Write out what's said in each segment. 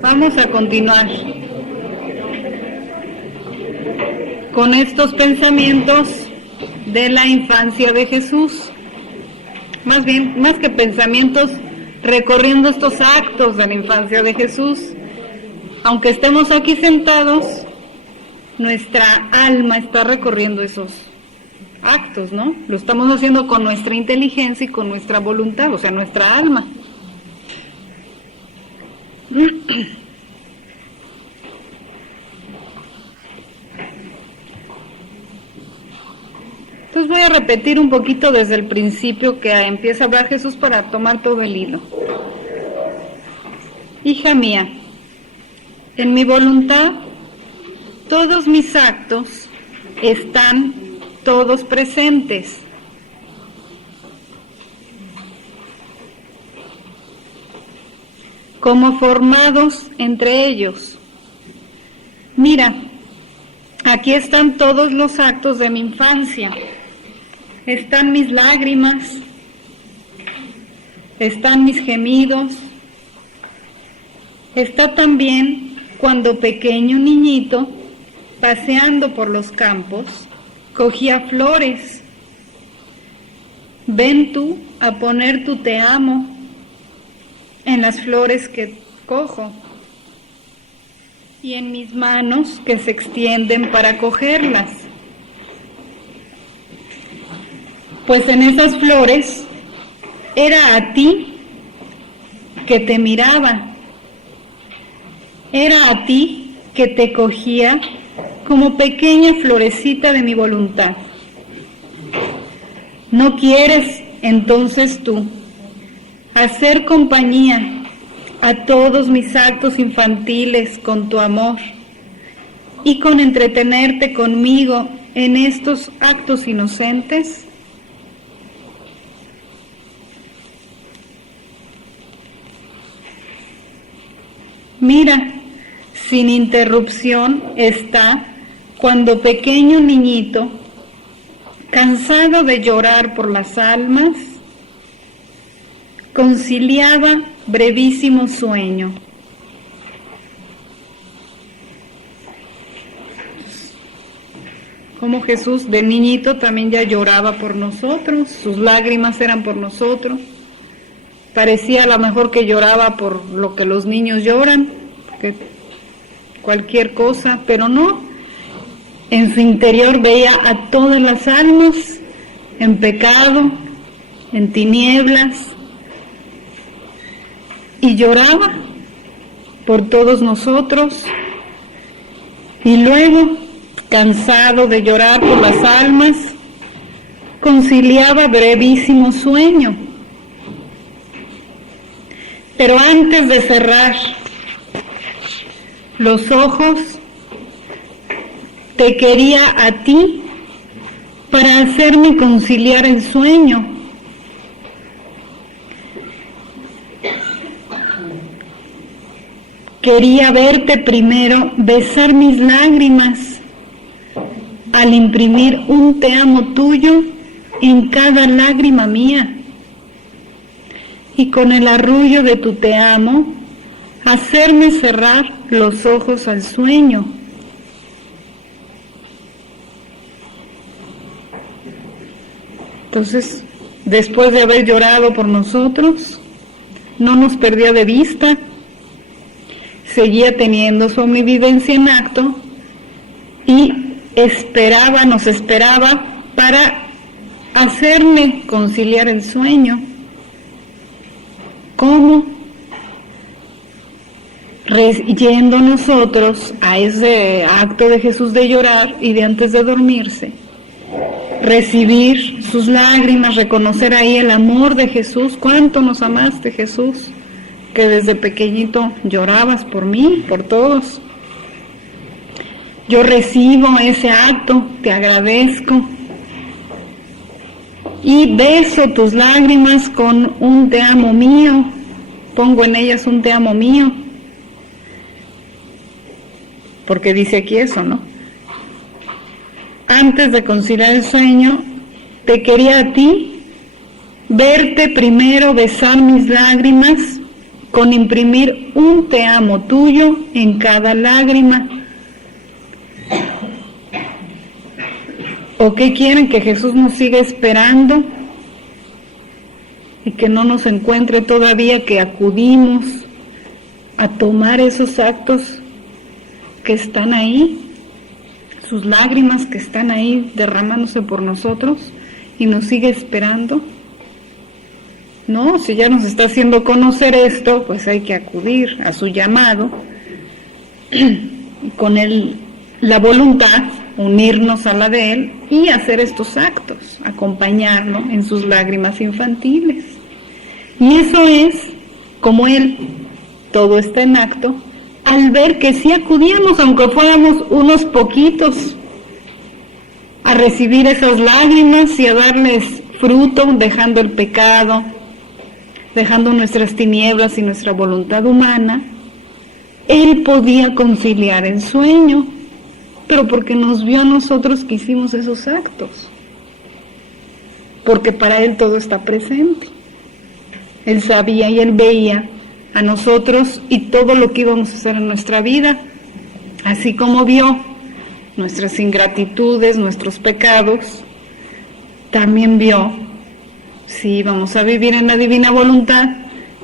Vamos a continuar con estos pensamientos de la infancia de Jesús. Más bien, más que pensamientos, recorriendo estos actos de la infancia de Jesús. Aunque estemos aquí sentados, nuestra alma está recorriendo esos actos, ¿no? Lo estamos haciendo con nuestra inteligencia y con nuestra voluntad, o sea, nuestra alma. Entonces voy a repetir un poquito desde el principio que empieza a hablar Jesús para tomar todo el hilo. Hija mía, en mi voluntad todos mis actos están todos presentes. Como formados entre ellos. Mira, aquí están todos los actos de mi infancia. Están mis lágrimas, están mis gemidos, está también cuando pequeño niñito, paseando por los campos, cogía flores. Ven tú a poner tu te amo en las flores que cojo y en mis manos que se extienden para cogerlas. Pues en esas flores era a ti que te miraba, era a ti que te cogía como pequeña florecita de mi voluntad. ¿No quieres entonces tú hacer compañía a todos mis actos infantiles con tu amor y con entretenerte conmigo en estos actos inocentes? Mira, sin interrupción está cuando pequeño niñito, cansado de llorar por las almas, conciliaba brevísimo sueño. Como Jesús de niñito también ya lloraba por nosotros, sus lágrimas eran por nosotros. Parecía a lo mejor que lloraba por lo que los niños lloran, que cualquier cosa, pero no. En su interior veía a todas las almas en pecado, en tinieblas, y lloraba por todos nosotros. Y luego, cansado de llorar por las almas, conciliaba brevísimo sueño. Pero antes de cerrar los ojos, te quería a ti para hacerme conciliar el sueño. Quería verte primero besar mis lágrimas al imprimir un te amo tuyo en cada lágrima mía. Y con el arrullo de tu te amo, hacerme cerrar los ojos al sueño. Entonces, después de haber llorado por nosotros, no nos perdía de vista, seguía teniendo su omnividencia en acto y nos esperaba para hacerme conciliar el sueño. ¿Cómo? Yendo nosotros a ese acto de Jesús de llorar y de antes de dormirse, recibir sus lágrimas, reconocer ahí el amor de Jesús. ¿Cuánto nos amaste, Jesús? Que desde pequeñito llorabas por mí, por todos. Yo recibo ese acto, te agradezco y beso tus lágrimas con un te amo mío, pongo en ellas un te amo mío. porque dice aquí eso, ¿no? Antes de conciliar el sueño, te quería a ti, verte primero, besar mis lágrimas, con imprimir un te amo tuyo en cada lágrima. ¿O qué quieren? ¿Que Jesús nos siga esperando y que no nos encuentre todavía que acudimos a tomar esos actos que están ahí, sus lágrimas que están ahí derramándose por nosotros, y nos sigue esperando? No, si ya nos está haciendo conocer esto, pues hay que acudir a su llamado, con la voluntad, unirnos a la de Él y hacer estos actos, acompañarlo en sus lágrimas infantiles. Y eso es como Él, todo está en acto, al ver que sí acudíamos, aunque fuéramos unos poquitos, a recibir esas lágrimas y a darles fruto, dejando el pecado, dejando nuestras tinieblas y nuestra voluntad humana. Él podía conciliar el sueño, pero porque nos vio a nosotros que hicimos esos actos, porque para Él todo está presente. Él sabía y Él veía a nosotros y todo lo que íbamos a hacer en nuestra vida, así como vio nuestras ingratitudes, nuestros pecados, también vio si íbamos a vivir en la divina voluntad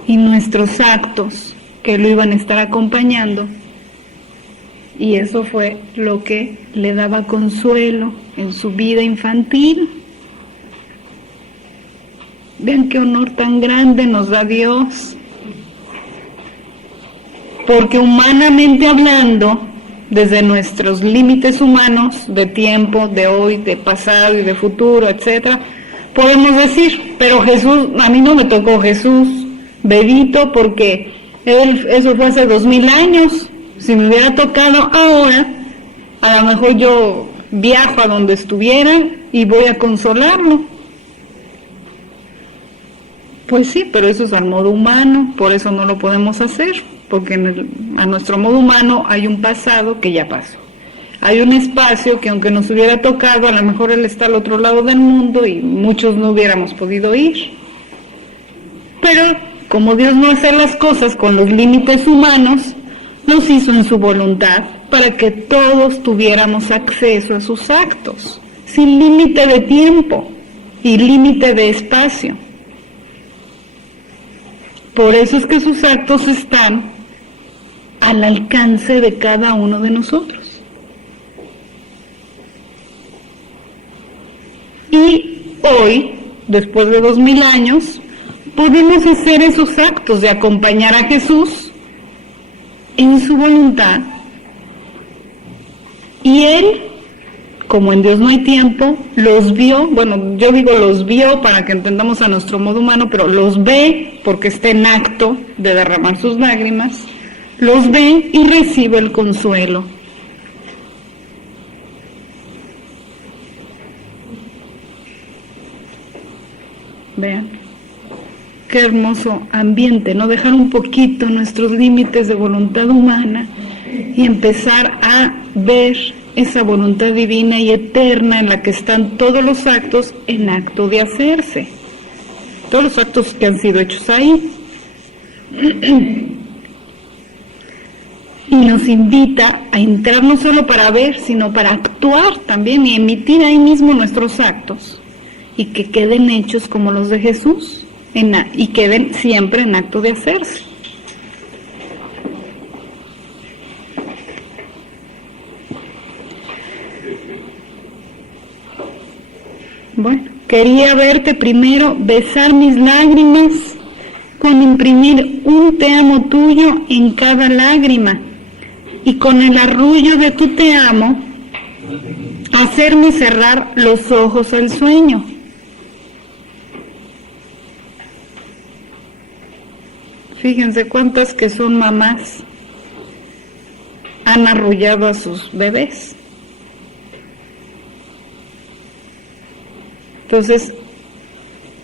y nuestros actos que lo iban a estar acompañando. Y eso fue lo que le daba consuelo en su vida infantil. Vean qué honor tan grande nos da Dios. Porque humanamente hablando, desde nuestros límites humanos, de tiempo, de hoy, de pasado y de futuro, etcétera, podemos decir, pero Jesús, a mí no me tocó Jesús, bebito, porque eso fue hace 2000 años. Si me hubiera tocado ahora, a lo mejor yo viajo a donde estuviera y voy a consolarlo. Pues sí, pero eso es al modo humano, por eso no lo podemos hacer, porque a nuestro modo humano hay un pasado que ya pasó. Hay un espacio que aunque nos hubiera tocado, a lo mejor Él está al otro lado del mundo y muchos no hubiéramos podido ir. Pero como Dios no hace las cosas con los límites humanos, nos hizo en su voluntad para que todos tuviéramos acceso a sus actos, sin límite de tiempo y límite de espacio. Por eso es que sus actos están al alcance de cada uno de nosotros. Y hoy, después de 2000 años, podemos hacer esos actos de acompañar a Jesús en su voluntad, y Él, como en Dios no hay tiempo, los vio, bueno, yo digo los vio para que entendamos a nuestro modo humano, pero los ve porque está en acto de derramar sus lágrimas, los ve y recibe el consuelo. Vean. Qué hermoso ambiente, ¿no? Dejar un poquito nuestros límites de voluntad humana y empezar a ver esa voluntad divina y eterna en la que están todos los actos en acto de hacerse. Todos los actos que han sido hechos ahí. Y nos invita a entrar no solo para ver, sino para actuar también y emitir ahí mismo nuestros actos y que queden hechos como los de Jesús. Y queden siempre en acto de hacerse. Bueno, quería verte primero, besar mis lágrimas, con imprimir un te amo tuyo en cada lágrima, y con el arrullo de tu te amo, hacerme cerrar los ojos al sueño. Fíjense cuántas que son mamás han arrullado a sus bebés. Entonces,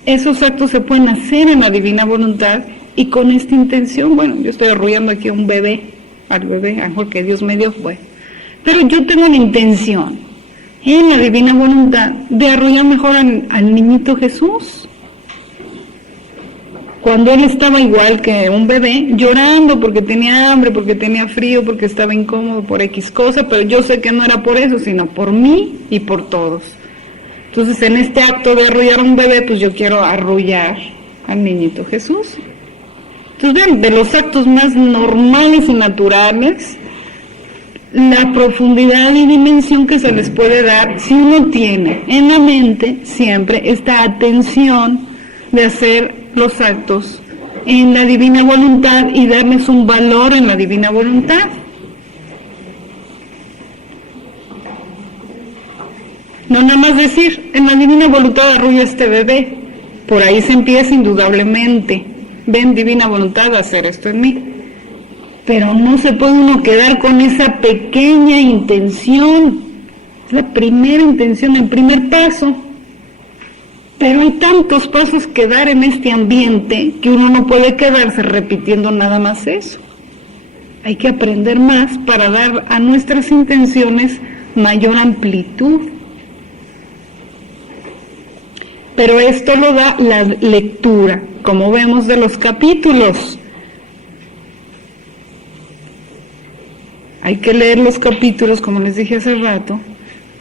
esos actos se pueden hacer en la divina voluntad y con esta intención. Bueno, yo estoy arrullando aquí a un bebé, al bebé, a lo mejor que Dios me dio, bueno, pero yo tengo la intención, en la divina voluntad, de arrullar mejor al niñito Jesús. Cuando él estaba igual que un bebé, llorando porque tenía hambre, porque tenía frío, porque estaba incómodo por X cosa, pero yo sé que no era por eso, sino por mí y por todos. Entonces, en este acto de arrullar a un bebé, pues yo quiero arrullar al niñito Jesús. Entonces, vean, de los actos más normales y naturales, la profundidad y dimensión que se les puede dar si uno tiene en la mente siempre esta atención de hacer los actos en la divina voluntad y darles un valor en la divina voluntad. No nada más decir, en la divina voluntad arrullo a este bebé, por ahí se empieza indudablemente, ven divina voluntad a hacer esto en mí. Pero no se puede uno quedar con esa pequeña intención, es la primera intención, el primer paso. Pero hay tantos pasos que dar en este ambiente que uno no puede quedarse repitiendo nada más eso. Hay que aprender más para dar a nuestras intenciones mayor amplitud. Pero esto lo da la lectura, como vemos de los capítulos. Hay que leer los capítulos, como les dije hace rato,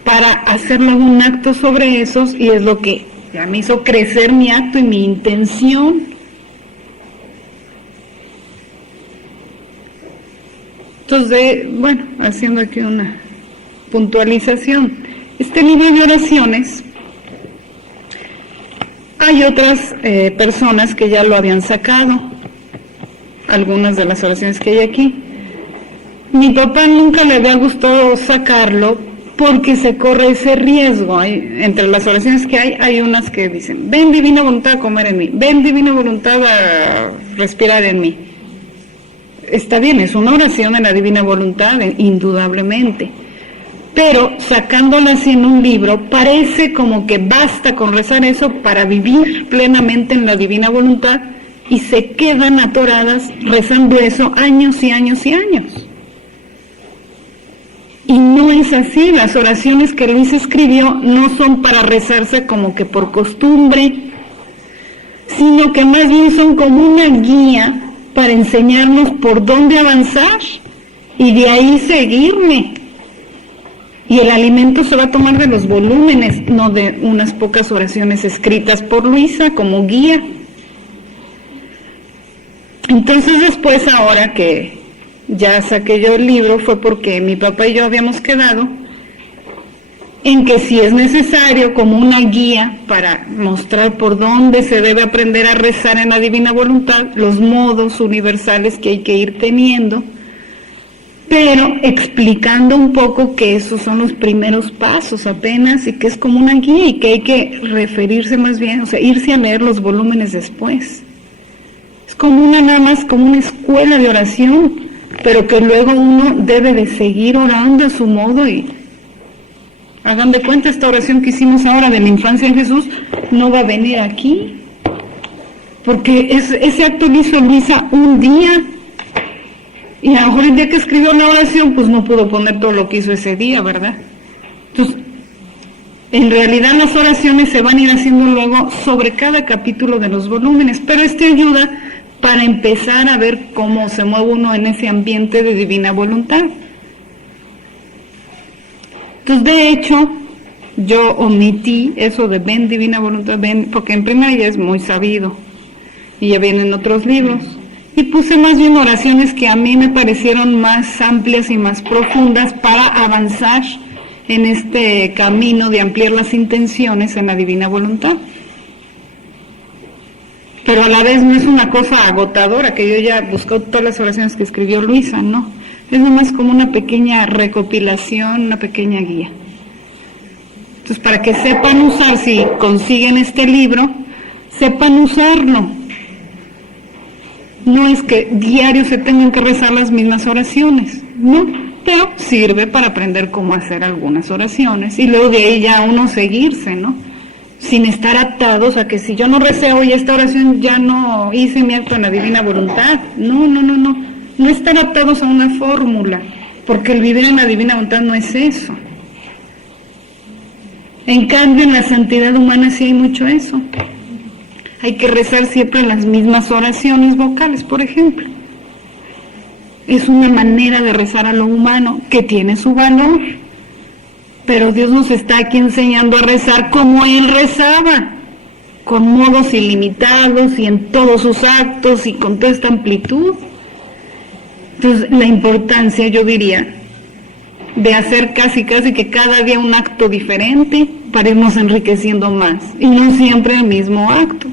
para hacerle un acto sobre esos, y es lo que ya me hizo crecer mi acto y mi intención. Entonces, bueno, haciendo aquí una puntualización. Este libro de oraciones, hay otras personas que ya lo habían sacado, algunas de las oraciones que hay aquí. Mi papá nunca le había gustado sacarlo porque se corre ese riesgo. Entre las oraciones que hay unas que dicen, ven divina voluntad a comer en mí, ven divina voluntad a respirar en mí. Está bien, es una oración en la divina voluntad, indudablemente, pero sacándola así en un libro, parece como que basta con rezar eso para vivir plenamente en la divina voluntad, y se quedan atoradas rezando eso años y años y años. Y no es así. Las oraciones que Luis escribió no son para rezarse como que por costumbre, sino que más bien son como una guía para enseñarnos por dónde avanzar y de ahí seguirme. Y el alimento se va a tomar de los volúmenes, no de unas pocas oraciones escritas por Luisa como guía. Entonces después, ahora que ya saqué yo el libro, fue porque mi papá y yo habíamos quedado en que si es necesario como una guía para mostrar por dónde se debe aprender a rezar en la divina voluntad, los modos universales que hay que ir teniendo, pero explicando un poco que esos son los primeros pasos apenas y que es como una guía y que hay que referirse más bien, o sea, irse a leer los volúmenes después. Es como una, nada más como una escuela de oración, pero que luego uno debe de seguir orando a su modo. Y hagan de cuenta, esta oración que hicimos ahora de la infancia en Jesús no va a venir aquí, porque ese acto lo hizo Luisa un día, y a lo mejor el día que escribió la oración pues no pudo poner todo lo que hizo ese día, ¿verdad? Entonces, en realidad las oraciones se van a ir haciendo luego sobre cada capítulo de los volúmenes, pero ayuda para empezar a ver cómo se mueve uno en ese ambiente de divina voluntad. Entonces, de hecho, yo omití eso de ven divina voluntad, ven, porque en primera ya es muy sabido, y ya vienen otros libros, y puse más bien oraciones que a mí me parecieron más amplias y más profundas para avanzar en este camino de ampliar las intenciones en la divina voluntad. Pero a la vez no es una cosa agotadora, que yo ya busco todas las oraciones que escribió Luisa, no. Es nomás como una pequeña recopilación, una pequeña guía. Entonces, para que sepan usar, si consiguen este libro, sepan usarlo. No es que diario se tengan que rezar las mismas oraciones, no, pero sirve para aprender cómo hacer algunas oraciones y luego de ahí ya uno seguirse, ¿no? Sin estar atados a que si yo no recé hoy esta oración ya no hice mi acto en la divina voluntad. No estar atados a una fórmula, porque el vivir en la divina voluntad no es eso. En cambio, en la santidad humana sí hay mucho eso. Hay que rezar siempre las mismas oraciones vocales, por ejemplo. Es una manera de rezar a lo humano que tiene su valor. Pero Dios nos está aquí enseñando a rezar como Él rezaba, con modos ilimitados y en todos sus actos y con toda esta amplitud. Entonces, la importancia, yo diría, de hacer casi que cada día un acto diferente para irnos enriqueciendo más, y no siempre el mismo acto.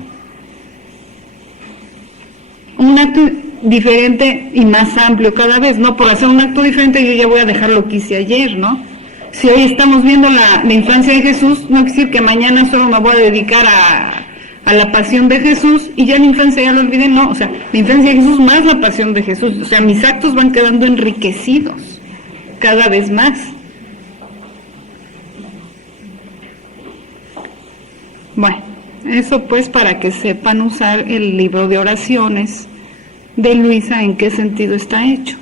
Un acto diferente y más amplio cada vez, ¿no? Por hacer un acto diferente yo ya voy a dejar lo que hice ayer, ¿no? Si hoy estamos viendo la infancia de Jesús, no quiere decir que mañana solo me voy a dedicar a la pasión de Jesús y ya la infancia ya lo olvidé, no, o sea, la infancia de Jesús más la pasión de Jesús, o sea, mis actos van quedando enriquecidos cada vez más. Bueno, eso pues para que sepan usar el libro de oraciones de Luisa, en qué sentido está hecho.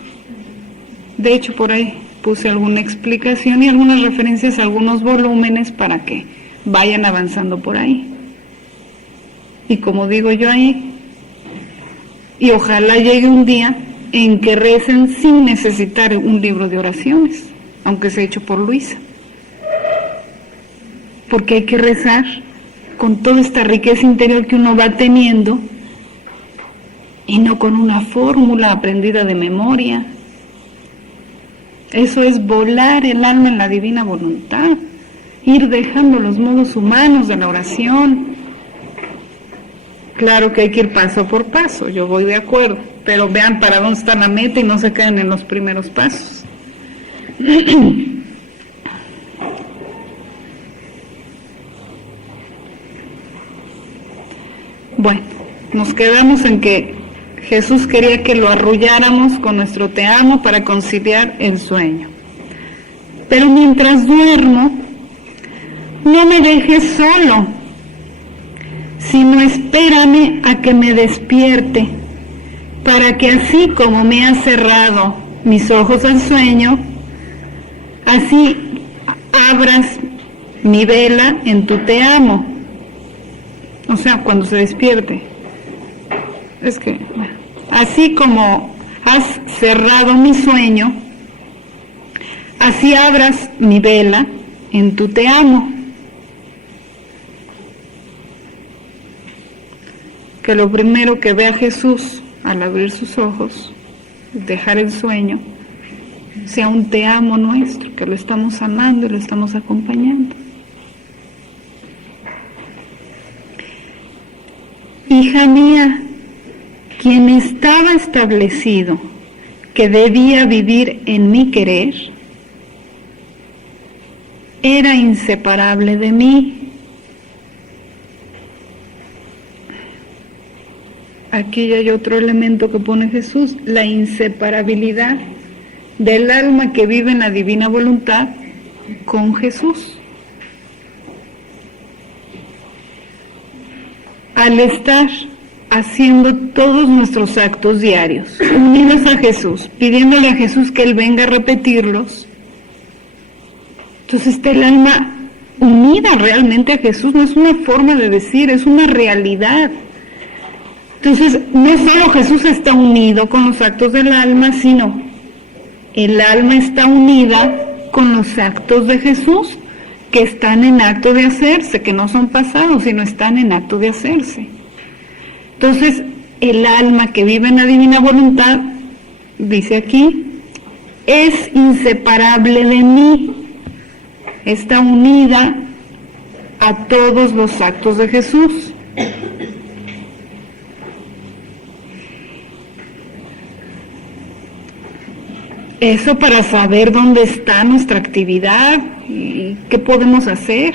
De hecho, por ahí puse alguna explicación y algunas referencias a algunos volúmenes para que vayan avanzando por ahí. Y como digo yo ahí, y ojalá llegue un día en que recen sin necesitar un libro de oraciones, aunque sea hecho por Luisa. Porque hay que rezar con toda esta riqueza interior que uno va teniendo y no con una fórmula aprendida de memoria. Eso es volar el alma en la divina voluntad, ir dejando los modos humanos de la oración. Claro que hay que ir paso por paso, yo voy de acuerdo, pero vean para dónde está la meta y no se queden en los primeros pasos. Bueno, nos quedamos en que Jesús quería que lo arrulláramos con nuestro te amo para conciliar el sueño. Pero mientras duermo, no me dejes solo, sino espérame a que me despierte, para que así como me has cerrado mis ojos al sueño, así abras mi vela en tu te amo. O sea, cuando se despierte. Es que, bueno, así como has cerrado mi sueño, así abras mi vela en tu te amo. Que lo primero que vea Jesús al abrir sus ojos, dejar el sueño, sea un te amo nuestro, que lo estamos amando y lo estamos acompañando. Hija mía, quien estaba establecido que debía vivir en mi querer, era inseparable de mí. Aquí hay otro elemento que pone Jesús, la inseparabilidad del alma que vive en la divina voluntad con Jesús. Al estar haciendo todos nuestros actos diarios, unidos a Jesús, pidiéndole a Jesús que Él venga a repetirlos, entonces está el alma unida realmente a Jesús, no es una forma de decir, es una realidad. Entonces, no solo Jesús está unido con los actos del alma, sino el alma está unida con los actos de Jesús, que están en acto de hacerse, que no son pasados, sino están en acto de hacerse. Entonces, el alma que vive en la divina voluntad, dice aquí, es inseparable de mí, está unida a todos los actos de Jesús. Eso para saber dónde está nuestra actividad y qué podemos hacer.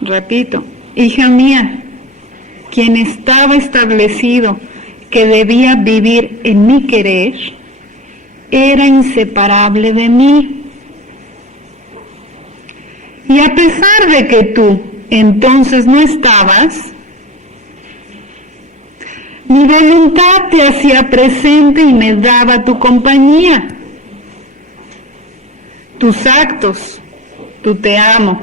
Repito, hija mía, quien estaba establecido que debía vivir en mi querer, era inseparable de mí. Y a pesar de que tú entonces no estabas, Mi voluntad te hacía presente y me daba tu compañía. Tus actos, tu te amo.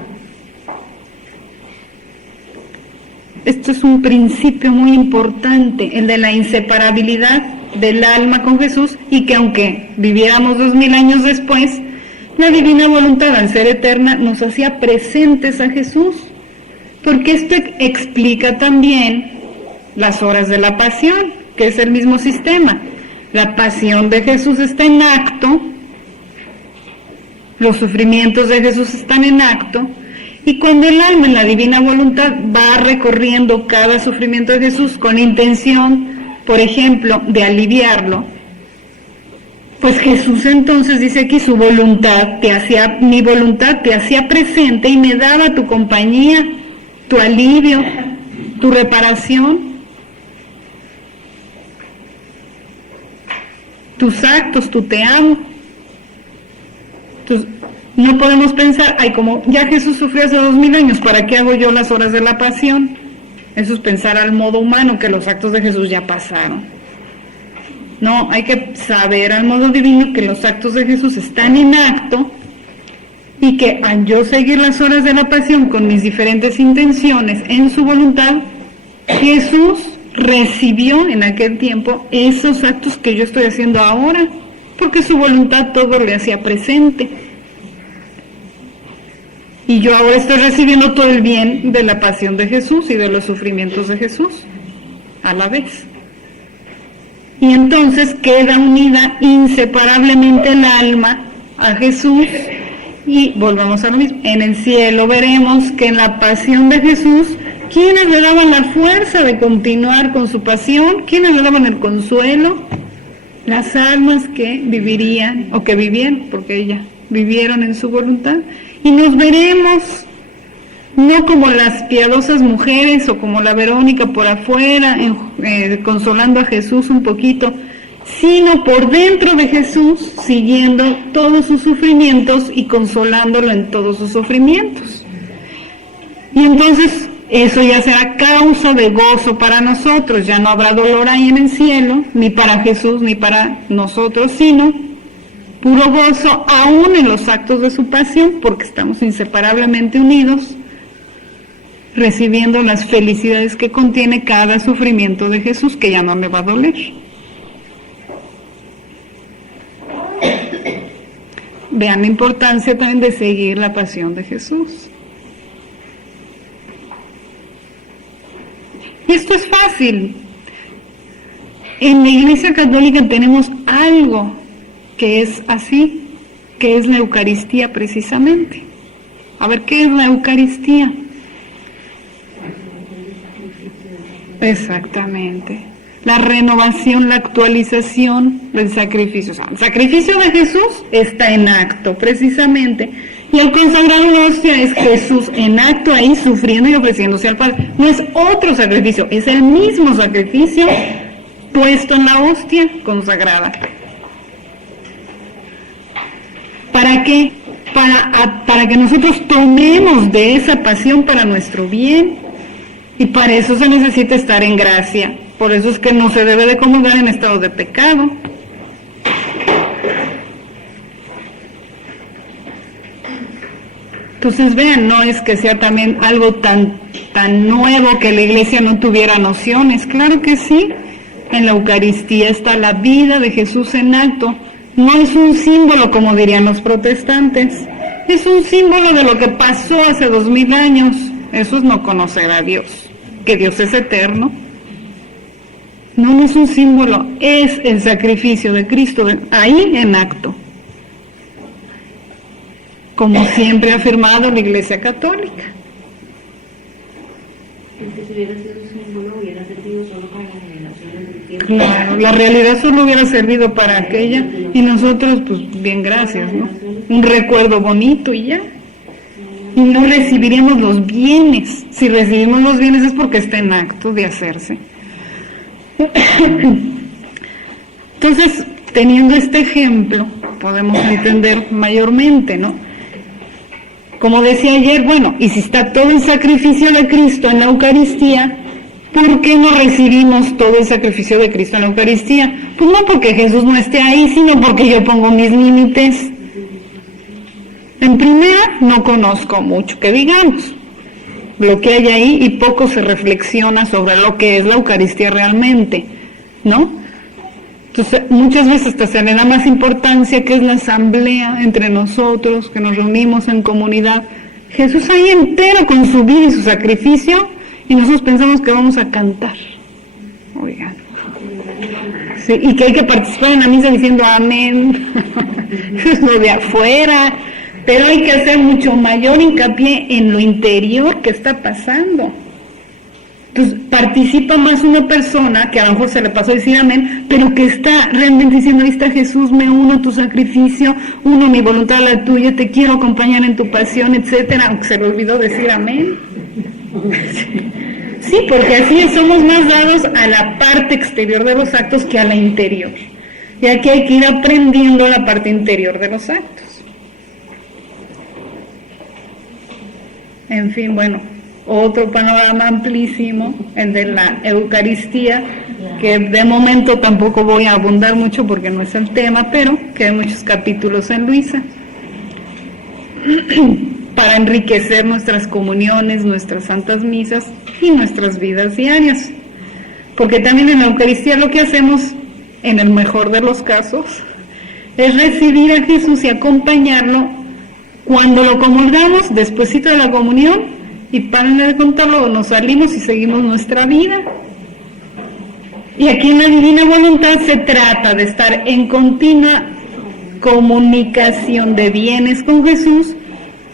Esto es un principio muy importante, el de la inseparabilidad del alma con Jesús, y que aunque viviéramos 2000 años después, la divina voluntad, al ser eterna, nos hacía presentes a Jesús, porque esto explica también las horas de la pasión, que es el mismo sistema. La pasión de Jesús está en acto, los sufrimientos de Jesús están en acto, y cuando el alma en la divina voluntad va recorriendo cada sufrimiento de Jesús con intención, por ejemplo, de aliviarlo, pues Jesús entonces dice aquí, mi voluntad te hacía presente y me daba tu compañía, tu alivio, tu reparación, tus actos, tu te amo. Entonces, no podemos pensar, como ya Jesús sufrió hace 2000 años, ¿para qué hago yo las horas de la pasión? Eso es pensar al modo humano, que los actos de Jesús ya pasaron. No, hay que saber al modo divino que los actos de Jesús están en acto, y que al yo seguir las horas de la pasión con mis diferentes intenciones en su voluntad, Jesús recibió en aquel tiempo esos actos que yo estoy haciendo ahora, porque su voluntad todo le hacía presente. Y yo ahora estoy recibiendo todo el bien de la pasión de Jesús y de los sufrimientos de Jesús a la vez. Y entonces queda unida inseparablemente el alma a Jesús, y volvamos a lo mismo. En el cielo veremos que en la pasión de Jesús, ¿quiénes le daban la fuerza de continuar con su pasión? ¿Quiénes le daban el consuelo? Las almas que vivirían, o que vivían, porque ya vivieron en su voluntad. Y nos veremos no como las piadosas mujeres o como la Verónica por afuera, consolando a Jesús un poquito, sino por dentro de Jesús, siguiendo todos sus sufrimientos y consolándolo en todos sus sufrimientos. Y entonces eso ya será causa de gozo para nosotros, ya no habrá dolor ahí en el cielo, ni para Jesús ni para nosotros, sino puro gozo aún en los actos de su pasión, porque estamos inseparablemente unidos, recibiendo las felicidades que contiene cada sufrimiento de Jesús, que ya no le va a doler. Vean la importancia también de seguir la pasión de Jesús. Y esto es fácil. En la Iglesia Católica tenemos algo que es así, que es la Eucaristía precisamente. A ver, ¿qué es la Eucaristía? Exactamente. La renovación, la actualización del sacrificio. O sea, el sacrificio de Jesús está en acto, precisamente. Y el consagrado de la hostia es Jesús en acto ahí, sufriendo y ofreciéndose al Padre. No es otro sacrificio, es el mismo sacrificio puesto en la hostia consagrada. ¿Para qué? Para que nosotros tomemos de esa pasión para nuestro bien. Y para eso se necesita estar en gracia. Por eso es que no se debe de comulgar en estado de pecado. Entonces vean, no es que sea también algo tan nuevo que la Iglesia no tuviera nociones. Claro que sí. En la Eucaristía está la vida de Jesús en acto. No es un símbolo, como dirían los protestantes. Es un símbolo de lo que pasó hace 2000 años. Eso es no conocer a Dios, que Dios es eterno. No es un símbolo, es el sacrificio de Cristo ahí en acto, como siempre ha afirmado la Iglesia Católica. Si hubiera sido un símbolo, hubiera servido solo como iluminación del tiempo. Claro, la realidad solo hubiera servido para aquella, y nosotros, pues bien, gracias, ¿no? Un recuerdo bonito y ya. Y no recibiríamos los bienes. Si recibimos los bienes es porque está en acto de hacerse. Entonces, teniendo este ejemplo, podemos entender mayormente, ¿no? Como decía ayer, bueno, y si está todo el sacrificio de Cristo en la Eucaristía, ¿por qué no recibimos todo el sacrificio de Cristo en la Eucaristía? Pues no porque Jesús no esté ahí, sino porque yo pongo mis límites. En primera, no conozco mucho que digamos lo que hay ahí y poco se reflexiona sobre lo que es la Eucaristía realmente, ¿no? Entonces, muchas veces hasta se le da más importancia que es la asamblea entre nosotros, que nos reunimos en comunidad. Jesús ahí entero con su vida y su sacrificio, y nosotros pensamos que vamos a cantar. Oigan. Sí, y que hay que participar en la misa diciendo amén. Es lo de afuera. Pero hay que hacer mucho mayor hincapié en lo interior que está pasando. Entonces, participa más una persona que a lo mejor se le pasó decir amén, pero que está realmente diciendo, ahí está Jesús, me uno a tu sacrificio, uno mi voluntad a la tuya, te quiero acompañar en tu pasión, etcétera, aunque se le olvidó decir amén. Sí, porque así somos más dados a la parte exterior de los actos que a la interior. Y aquí hay que ir aprendiendo la parte interior de los actos. En fin, bueno, otro panorama amplísimo, el de la Eucaristía, que de momento tampoco voy a abundar mucho porque no es el tema, pero que hay muchos capítulos en Luisa, para enriquecer nuestras comuniones, nuestras santas misas y nuestras vidas diarias. Porque también en la Eucaristía lo que hacemos, en el mejor de los casos, es recibir a Jesús y acompañarlo cuando lo comulgamos, despuesito de la comunión, y para de contarlo, nos salimos y seguimos nuestra vida. Y aquí en la Divina Voluntad se trata de estar en continua comunicación de bienes con Jesús,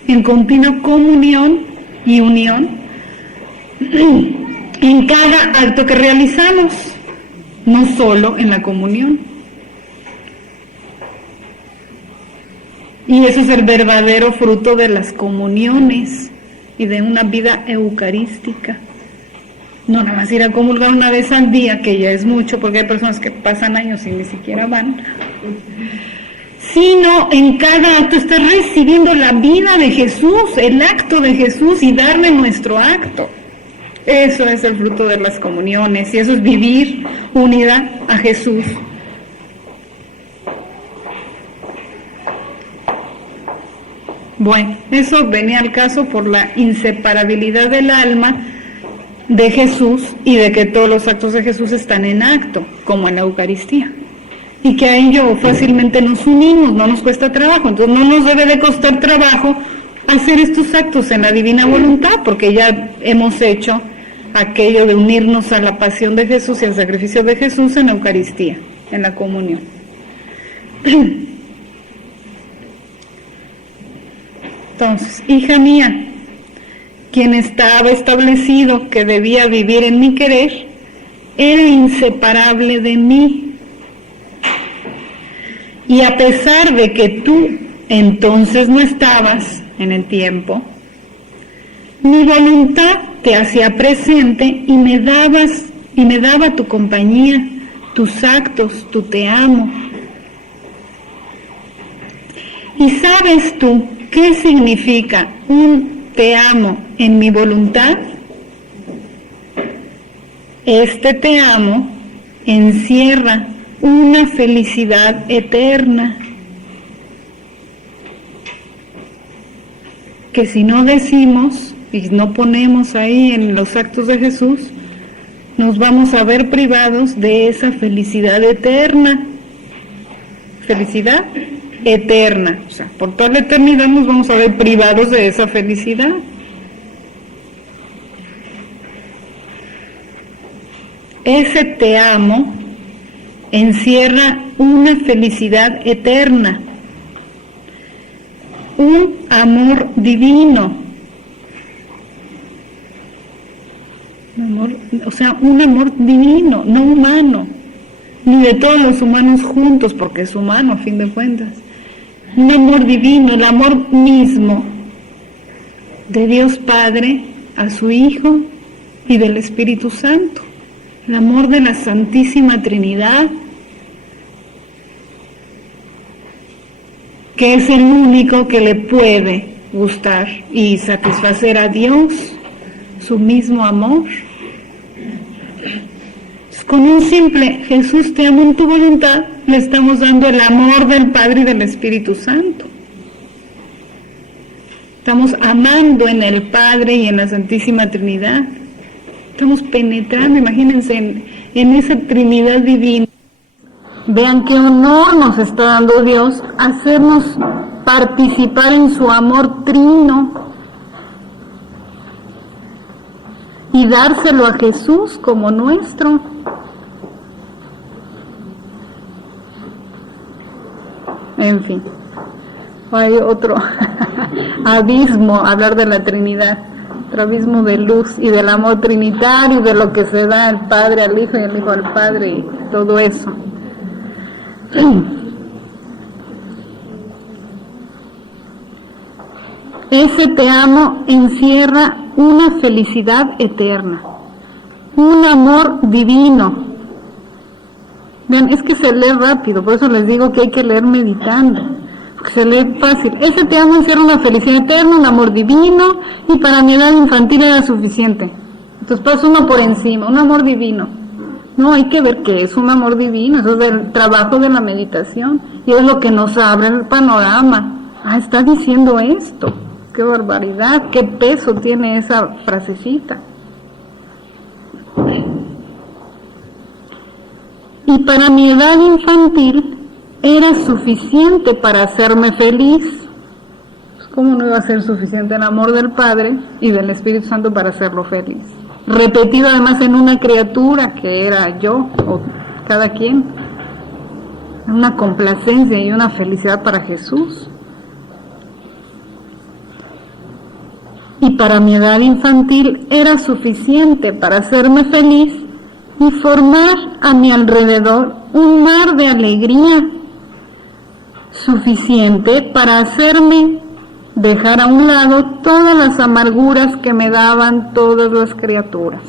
en continua comunión y unión, en cada acto que realizamos, no solo en la comunión. Y eso es el verdadero fruto de las comuniones y de una vida eucarística. No nada más ir a comulgar una vez al día, que ya es mucho, porque hay personas que pasan años y ni siquiera van. Sino en cada acto estar recibiendo la vida de Jesús, el acto de Jesús y darle nuestro acto. Eso es el fruto de las comuniones y eso es vivir unida a Jesús. Bueno, eso venía al caso por la inseparabilidad del alma de Jesús y de que todos los actos de Jesús están en acto, como en la Eucaristía. Y que a ello fácilmente nos unimos, no nos cuesta trabajo. Entonces no nos debe de costar trabajo hacer estos actos en la Divina Voluntad, porque ya hemos hecho aquello de unirnos a la pasión de Jesús y al sacrificio de Jesús en la Eucaristía, en la comunión. Entonces, hija mía, quien estaba establecido que debía vivir en mi querer, era inseparable de mí. Y a pesar de que tú entonces no estabas en el tiempo, mi voluntad te hacía presente y me daba tu compañía, tus actos, tu te amo. ¿Y sabes tú qué significa un te amo en mi voluntad? Este te amo encierra una felicidad eterna, que si no decimos y no ponemos ahí en los actos de Jesús, nos vamos a ver privados de esa felicidad eterna. Felicidad eterna, o sea, por toda la eternidad nos vamos a ver privados de esa felicidad. Ese te amo encierra una felicidad eterna, un amor divino, un amor divino, no humano, ni de todos los humanos juntos, porque es humano a fin de cuentas. Un amor divino, el amor mismo de Dios Padre a su Hijo y del Espíritu Santo, el amor de la Santísima Trinidad, que es el único que le puede gustar y satisfacer a Dios, su mismo amor. Con un simple Jesús te amo en tu voluntad, le estamos dando el amor del Padre y del Espíritu Santo. Estamos amando en el Padre y en la Santísima Trinidad. Estamos penetrando, imagínense, en esa Trinidad divina. Vean qué honor nos está dando Dios hacernos participar en su amor trino y dárselo a Jesús como nuestro. En fin, hay otro abismo, hablar de la Trinidad, otro abismo de luz y del amor trinitario y de lo que se da al Padre al Hijo y el Hijo al Padre y todo eso. Ese te amo encierra una felicidad eterna, un amor divino. Vean, es que se lee rápido, por eso les digo que hay que leer meditando, porque se lee fácil. Ese te amo encierra una felicidad eterna, un amor divino, y para mi edad infantil era suficiente. Entonces pasa uno por encima, un amor divino. No, hay que ver qué es un amor divino, eso es el trabajo de la meditación, y es lo que nos abre el panorama. Ah, está diciendo esto, qué barbaridad, qué peso tiene esa frasecita. Y para mi edad infantil era suficiente para hacerme feliz. Pues, ¿cómo no iba a ser suficiente el amor del Padre y del Espíritu Santo para hacerlo feliz? Repetido además en una criatura que era yo, o cada quien. Una complacencia y una felicidad para Jesús. Y para mi edad infantil era suficiente para hacerme feliz y formar a mi alrededor un mar de alegría, suficiente para hacerme dejar a un lado todas las amarguras que me daban todas las criaturas.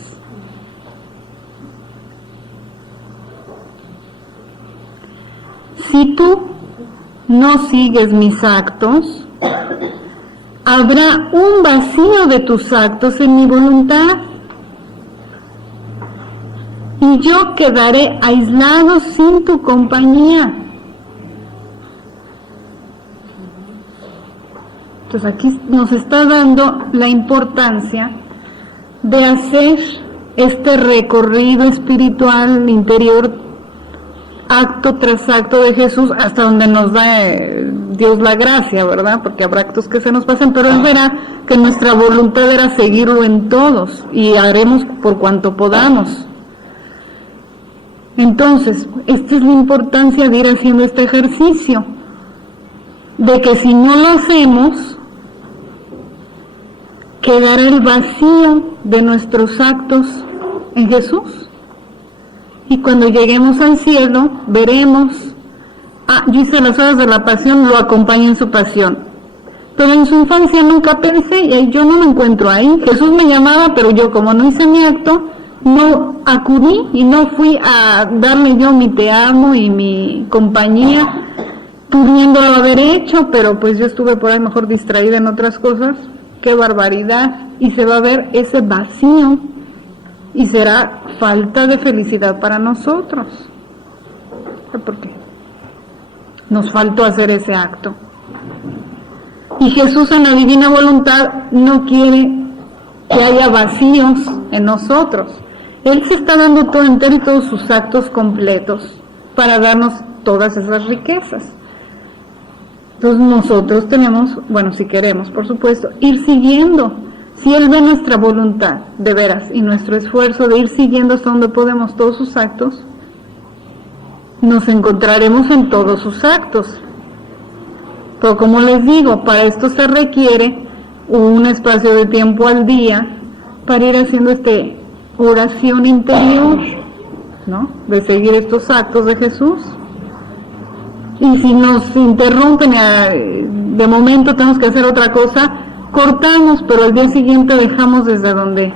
Si tú no sigues mis actos, habrá un vacío de tus actos en mi voluntad, y yo quedaré aislado sin tu compañía. Entonces aquí nos está dando la importancia de hacer este recorrido espiritual interior, acto tras acto de Jesús, hasta donde nos da Dios la gracia, ¿verdad? Porque habrá actos que se nos pasen, pero Él verá que nuestra voluntad era seguirlo en todos, y haremos por cuanto podamos. Entonces, esta es la importancia de ir haciendo este ejercicio, de que si no lo hacemos, quedará el vacío de nuestros actos en Jesús. Y cuando lleguemos al cielo, veremos, yo hice las horas de la pasión, lo acompañé en su pasión. Pero en su infancia nunca pensé, y yo no me encuentro ahí. Jesús me llamaba, pero yo como no hice mi acto, no acudí y no fui a darle yo mi te amo y mi compañía, pudiéndolo haber hecho, pero pues yo estuve por ahí mejor distraída en otras cosas. ¡Qué barbaridad! Y se va a ver ese vacío y será falta de felicidad para nosotros. ¿Por qué? Nos faltó hacer ese acto. Y Jesús en la divina voluntad no quiere que haya vacíos en nosotros. Él se está dando todo entero y todos sus actos completos para darnos todas esas riquezas. Entonces nosotros tenemos, bueno, si queremos, por supuesto, ir siguiendo. Si Él ve nuestra voluntad, de veras, y nuestro esfuerzo de ir siguiendo hasta donde podemos todos sus actos, nos encontraremos en todos sus actos. Pero como les digo, para esto se requiere un espacio de tiempo al día para ir haciendo oración interior, ¿no? De seguir estos actos de Jesús. Y si nos interrumpen, de momento tenemos que hacer otra cosa, cortamos, pero al día siguiente dejamos desde donde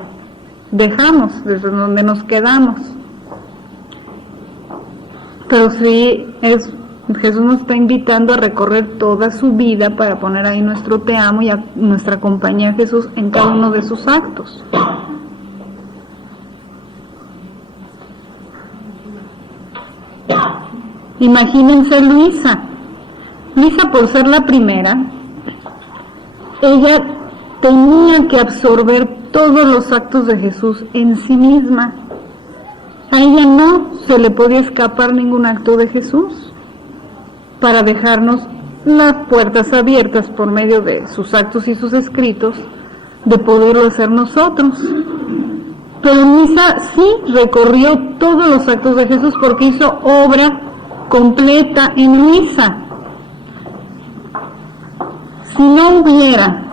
nos quedamos. Pero sí, Jesús nos está invitando a recorrer toda su vida para poner ahí nuestro te amo y a nuestra compañía a Jesús en cada uno de sus actos. Imagínense Luisa. Luisa, por ser la primera, ella tenía que absorber todos los actos de Jesús en sí misma. A ella no se le podía escapar ningún acto de Jesús para dejarnos las puertas abiertas por medio de sus actos y sus escritos de poderlo hacer nosotros. Pero Luisa sí recorrió todos los actos de Jesús porque hizo obra completa en Luisa. Si no hubiera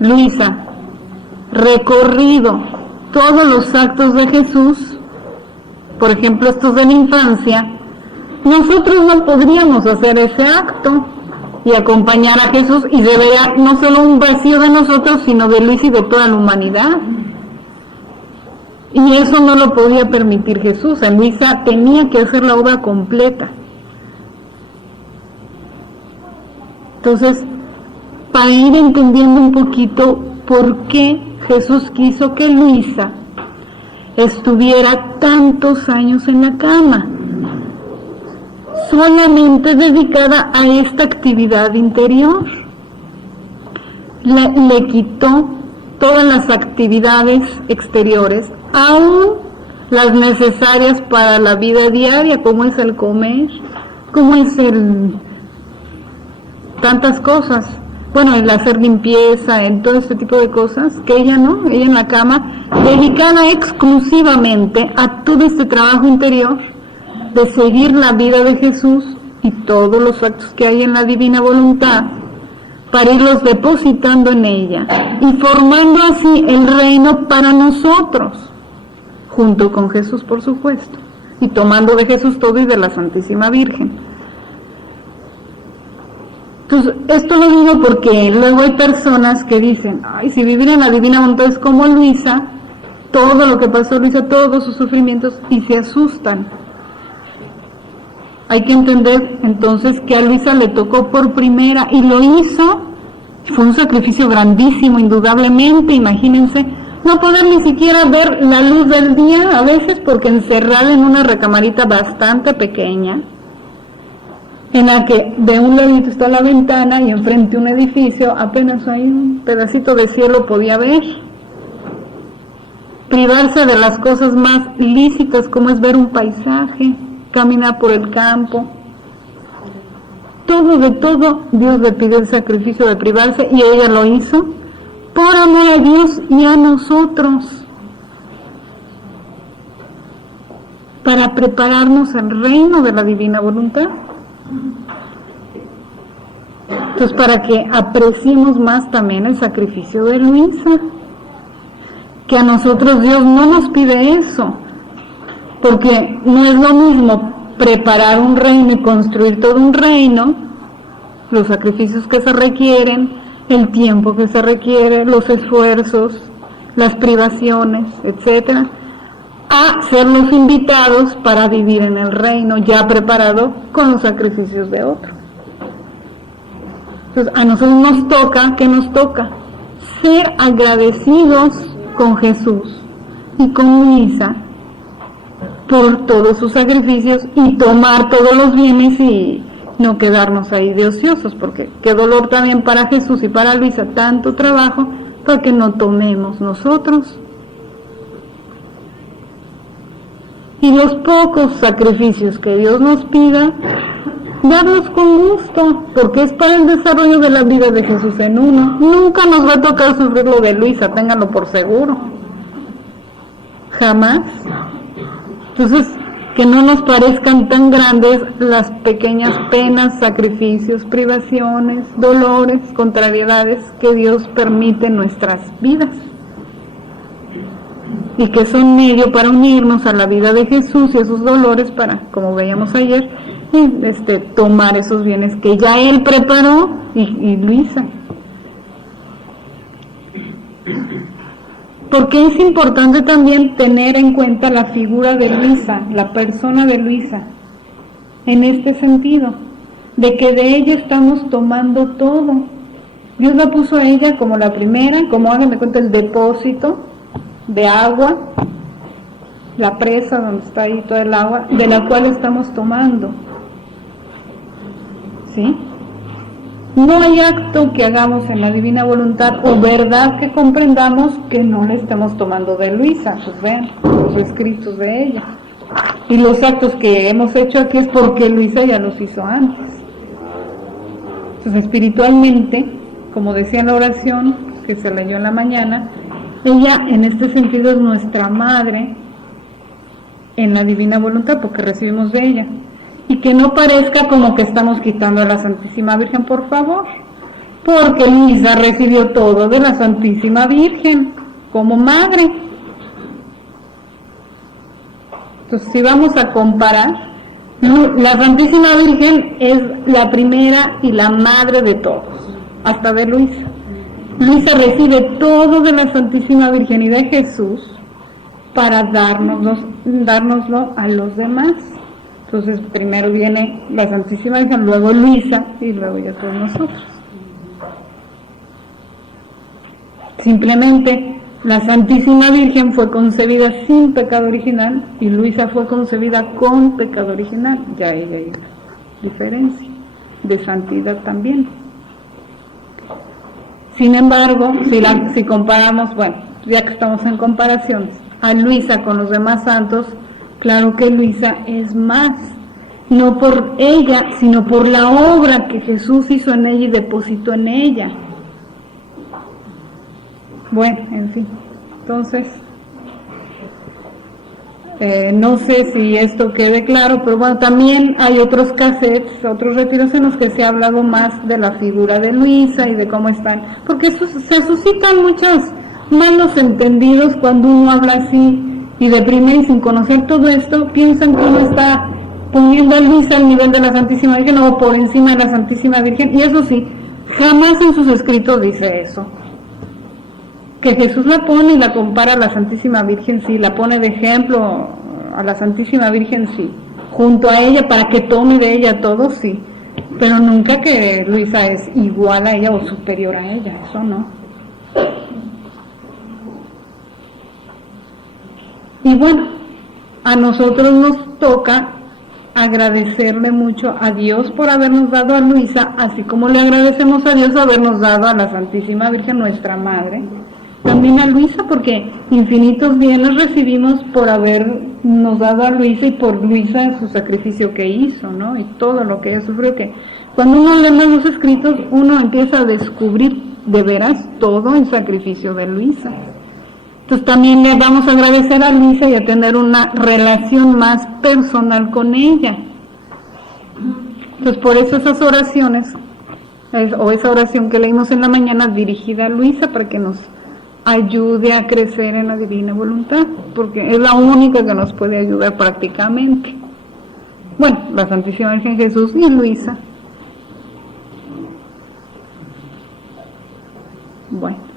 Luisa recorrido todos los actos de Jesús, por ejemplo estos de la infancia, nosotros no podríamos hacer ese acto y acompañar a Jesús, y se vería no solo un vacío de nosotros, sino de Luisa y de toda la humanidad. Y eso no lo podía permitir Jesús. En Luisa tenía que hacer la obra completa. Entonces, para ir entendiendo un poquito por qué Jesús quiso que Luisa estuviera tantos años en la cama, solamente dedicada a esta actividad interior. Le quitó todas las actividades exteriores, aún las necesarias para la vida diaria, como es el comer, como es tantas cosas, bueno, el hacer limpieza, en todo este tipo de cosas, que ella no, ella en la cama, dedicada exclusivamente a todo este trabajo interior, de seguir la vida de Jesús y todos los actos que hay en la divina voluntad, para irlos depositando en ella y formando así el reino para nosotros, junto con Jesús, por supuesto, y tomando de Jesús todo y de la Santísima Virgen. Entonces, esto lo digo porque luego hay personas que dicen, ay, si vivir en la divina voluntad es como Luisa, todo lo que pasó Luisa, todos sus sufrimientos, y se asustan. Hay que entender entonces que a Luisa le tocó por primera y lo hizo, fue un sacrificio grandísimo, indudablemente. Imagínense, no poder ni siquiera ver la luz del día, a veces porque encerrada en una recamarita bastante pequeña, en la que de un ladito está la ventana y enfrente un edificio, apenas ahí un pedacito de cielo podía ver. Privarse de las cosas más lícitas, como es ver un paisaje, caminar por el campo, todo, de todo Dios le pidió el sacrificio de privarse, y ella lo hizo por amor a Dios y a nosotros, para prepararnos al reino de la divina voluntad. Entonces, para que apreciemos más también el sacrificio de Luisa, que a nosotros Dios no nos pide eso, porque no es lo mismo preparar un reino y construir todo un reino, los sacrificios que se requieren, el tiempo que se requiere, los esfuerzos, las privaciones, etcétera, a ser los invitados para vivir en el reino ya preparado con los sacrificios de otro. Entonces, a nosotros nos toca, ¿qué nos toca? Ser agradecidos con Jesús y con Luisa por todos sus sacrificios, y tomar todos los bienes y no quedarnos ahí de ociosos, porque qué dolor también para Jesús y para Luisa, tanto trabajo para que no tomemos nosotros. Y los pocos sacrificios que Dios nos pida, darlos con gusto, porque es para el desarrollo de la vida de Jesús en uno. Nunca nos va a tocar sufrir lo de Luisa, ténganlo por seguro. Jamás. Entonces, que no nos parezcan tan grandes las pequeñas penas, sacrificios, privaciones, dolores, contrariedades que Dios permite en nuestras vidas, y que son medio para unirnos a la vida de Jesús y a sus dolores para, como veíamos ayer, tomar esos bienes que ya Él preparó y Luisa. Porque es importante también tener en cuenta la figura de Luisa, la persona de Luisa, en este sentido, de que de ella estamos tomando todo. Dios la puso a ella como la primera, como háganme cuenta el depósito de agua, la presa donde está ahí todo el agua, de la cual estamos tomando. ¿sí? No hay acto que hagamos en la divina voluntad o verdad que comprendamos que no le estemos tomando de Luisa. Pues vean los escritos de ella. Y los actos que hemos hecho aquí es porque Luisa ya los hizo antes. Entonces, espiritualmente, como decía en la oración que se leyó en la mañana, ella en este sentido es nuestra madre en la divina voluntad porque recibimos de ella. Y que no parezca como que estamos quitando a la Santísima Virgen, por favor, porque Luisa recibió todo de la Santísima Virgen como madre. Entonces, si vamos a comparar, la Santísima Virgen es la primera y la madre de todos, hasta de Luisa. Luisa recibe todo de la Santísima Virgen y de Jesús para dárnoslo a los demás. Entonces, primero viene la Santísima Virgen, luego Luisa y luego ya todos nosotros. Simplemente, la Santísima Virgen fue concebida sin pecado original y Luisa fue concebida con pecado original. Ya hay diferencia de santidad también. Sin embargo, si comparamos, bueno, ya que estamos en comparación, a Luisa con los demás santos, claro que Luisa es más, no por ella, sino por la obra que Jesús hizo en ella y depositó en ella. Bueno, en fin, entonces, no sé si esto quede claro, pero bueno, también hay otros cassettes, otros retiros en los que se ha hablado más de la figura de Luisa y de cómo están, porque se suscitan muchos malos entendidos cuando uno habla así y de primera y sin conocer todo esto, piensan que uno está poniendo a Luisa al nivel de la Santísima Virgen o por encima de la Santísima Virgen, y eso sí, jamás en sus escritos dice eso. Que Jesús la pone y la compara a la Santísima Virgen, sí, la pone de ejemplo a la Santísima Virgen, sí, junto a ella para que tome de ella todo, sí, pero nunca que Luisa es igual a ella o superior a ella, eso no. Y bueno, a nosotros nos toca agradecerle mucho a Dios por habernos dado a Luisa, así como le agradecemos a Dios habernos dado a la Santísima Virgen, nuestra Madre, también a Luisa, porque infinitos bienes recibimos por habernos dado a Luisa y por Luisa su sacrificio que hizo, ¿no? Y todo lo que ella sufrió, que cuando uno lee los escritos, uno empieza a descubrir de veras todo el sacrificio de Luisa. Entonces también le vamos a agradecer a Luisa y a tener una relación más personal con ella. Entonces por eso esas oraciones, o esa oración que leímos en la mañana dirigida a Luisa para que nos ayude a crecer en la divina voluntad, porque es la única que nos puede ayudar prácticamente. Bueno, la Santísima Virgen Jesús y Luisa. Bueno.